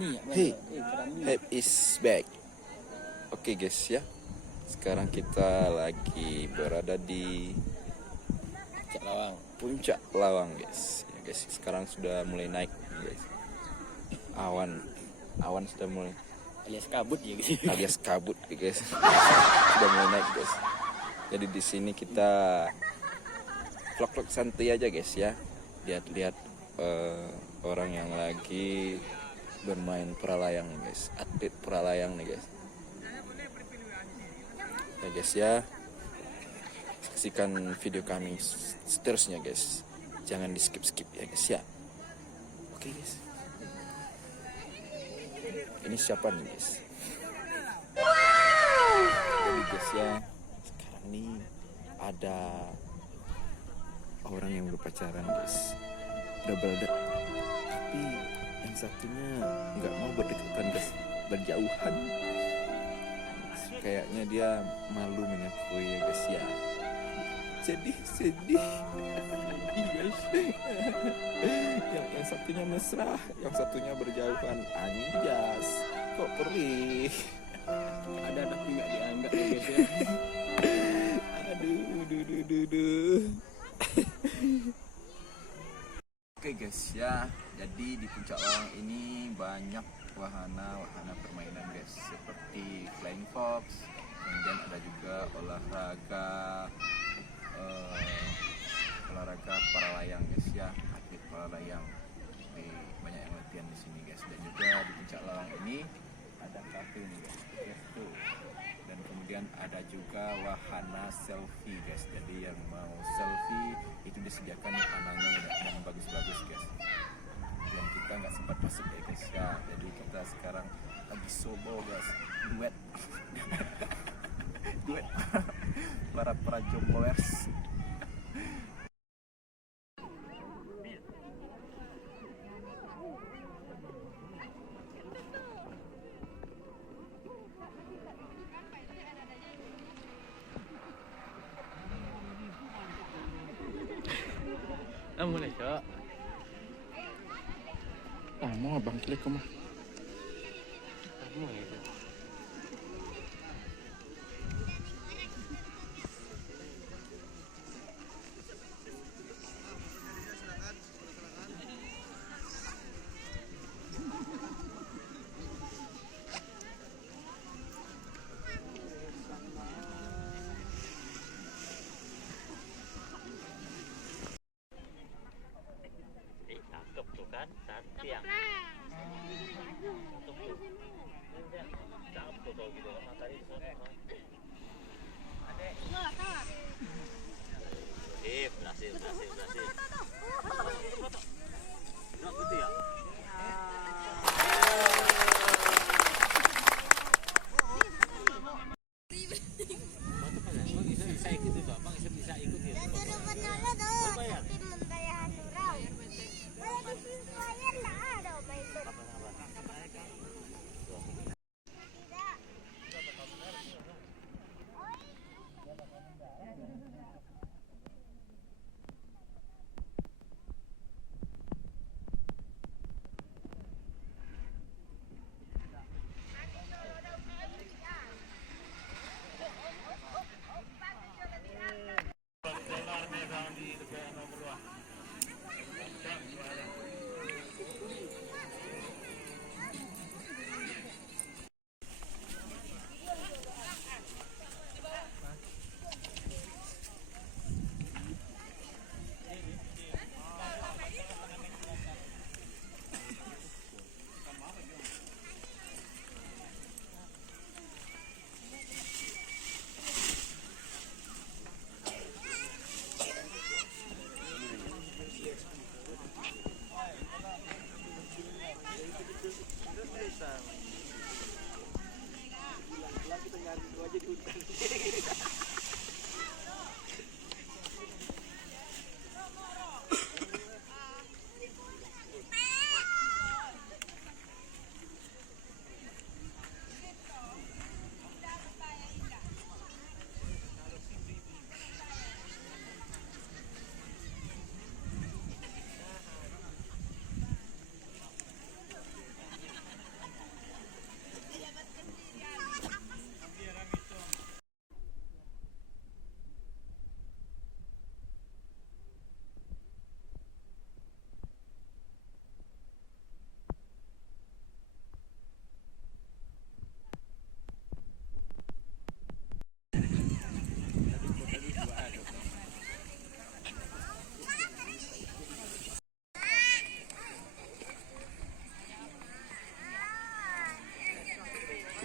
Hey, Hype is back. Oke guys ya, sekarang kita lagi berada di Puncak Lawang guys. Ya guys, sekarang sudah mulai naik guys. Awan sudah mulai alias kabut ya guys. alias kabut ya guys. Sudah mulai naik guys. Jadi di sini kita vlog-vlog santai aja guys ya. Lihat-lihat orang yang lagi bermain pralayang nih guys, atlet pralayang nih guys. Ya guys ya, saksikan video kami seterusnya guys, jangan di skip ya guys ya. Oke guys, ini siapa nih guys? Jadi guys ya, sekarang nih ada orang yang berpacaran guys, double date, tapi yang satunya nggak mau berdekatan guys, berjauhan. Kayaknya dia malu mengakui ya guys ya. Sedih guys. yang satunya mesra, yang satunya berjauhan. Anjas, kok perih. Ada tapi nggak dianggap ya guys ya. Aduh. Oke guys ya, jadi di Puncak Lawang ini banyak wahana permainan guys, seperti flying fox, kemudian ada juga olahraga para layang guys ya, atlet para layang. Banyak yang latihan di sini guys, dan juga di Puncak Lawang ini ada cafe nih guys, tuh. Dan kemudian ada juga wahana selfie guys, jadi yang mau selfie itu disediakan wahananya yang bagus-bagus guys, yang kita nggak sempat masuk ya guys ya. Jadi kita sekarang lagi sobo guys, duet para jomboers. Mulai kok. Mau abang klik mah. Tiang. Cakep tuh gitu kan matahari di sana. Berhasil. Enggak gitu ya? Bisa ikut juga, Bang. Bisa ikut ya. Bayar.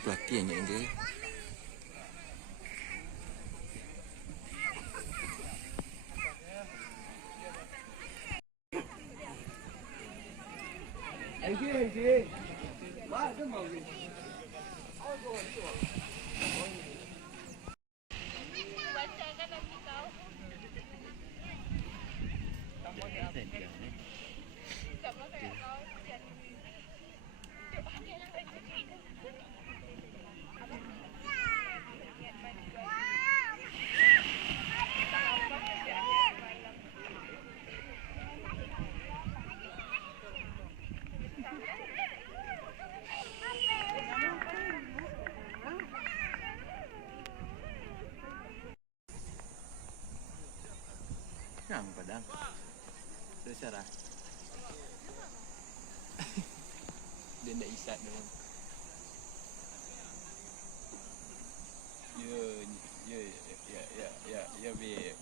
pelatihannya ini. Yang padang. Sudah cara. Dia ndak bisa dong. Ya, Beb.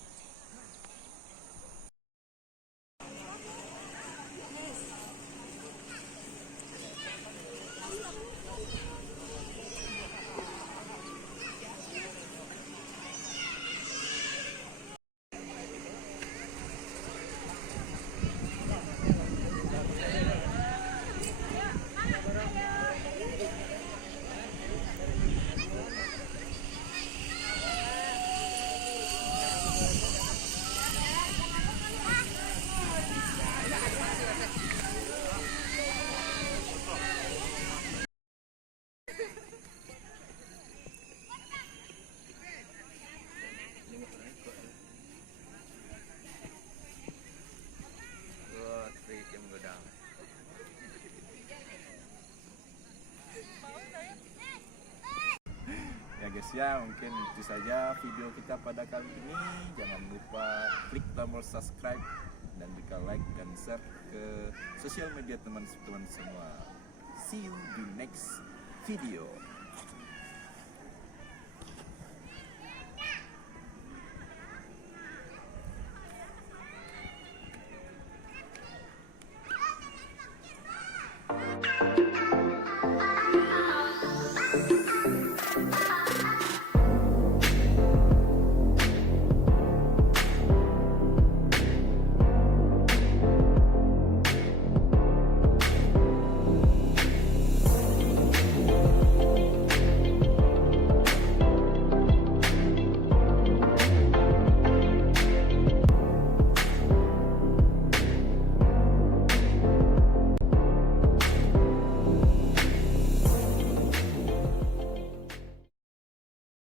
Ya guys ya, mungkin itu saja video kita pada kali ini. Jangan lupa klik tombol subscribe dan juga like dan share ke sosial media teman-teman semua. See you di next video.